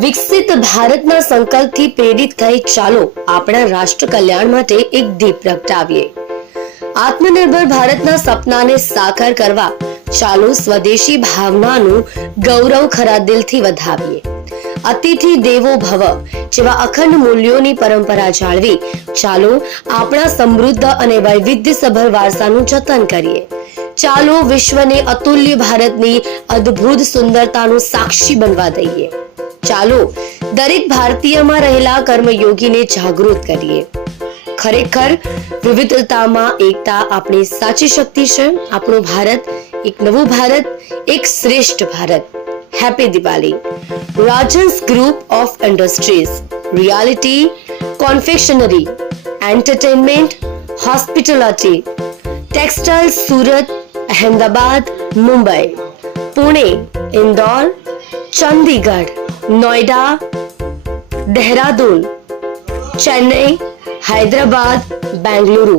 વિકસિત ભારતના સંકલ્પથી પ્રેરિત થઈ ચાલો આપણા રાષ્ટ્ર કલ્યાણ માટે એક દીપ પ્રગટાવીએ. આત્મનિર્ભર ભારતના સપનાને સાકાર કરવા ચાલો સ્વદેશી ભાવનાનું ગૌરવ ખરા દિલથી વધાવીએ. અતિથિ દેવો ભવ જેવા અખંડ મૂલ્યોની પરંપરા જાળવી ચાલો આપણા સમૃદ્ધ અને વૈવિધ્યસભર વારસાનું જતન કરીએ. ચાલો વિશ્વને અતુલ્ય ભારતની અદ્ભુત સુંદરતાનું સાક્ષી બનવા દઈએ. ચાલો દરેક ભારતીયમાં રહેલા કર્મયોગીને જાગૃત કરીએ. ખરેખર વિવિધતામાં એકતા આપણી સાચી શક્તિ છે. આપણું ભારત એક નવું ભારત, એક શ્રેષ્ઠ Bharat. Happy Diwali. Rajans group of industries, reality, confectionery, entertainment, hospitality, textile Surat, Ahmedabad, Mumbai, Pune, Indore, Chandigarh, Noida, Dehradun, Chennai, Hyderabad, Bengaluru.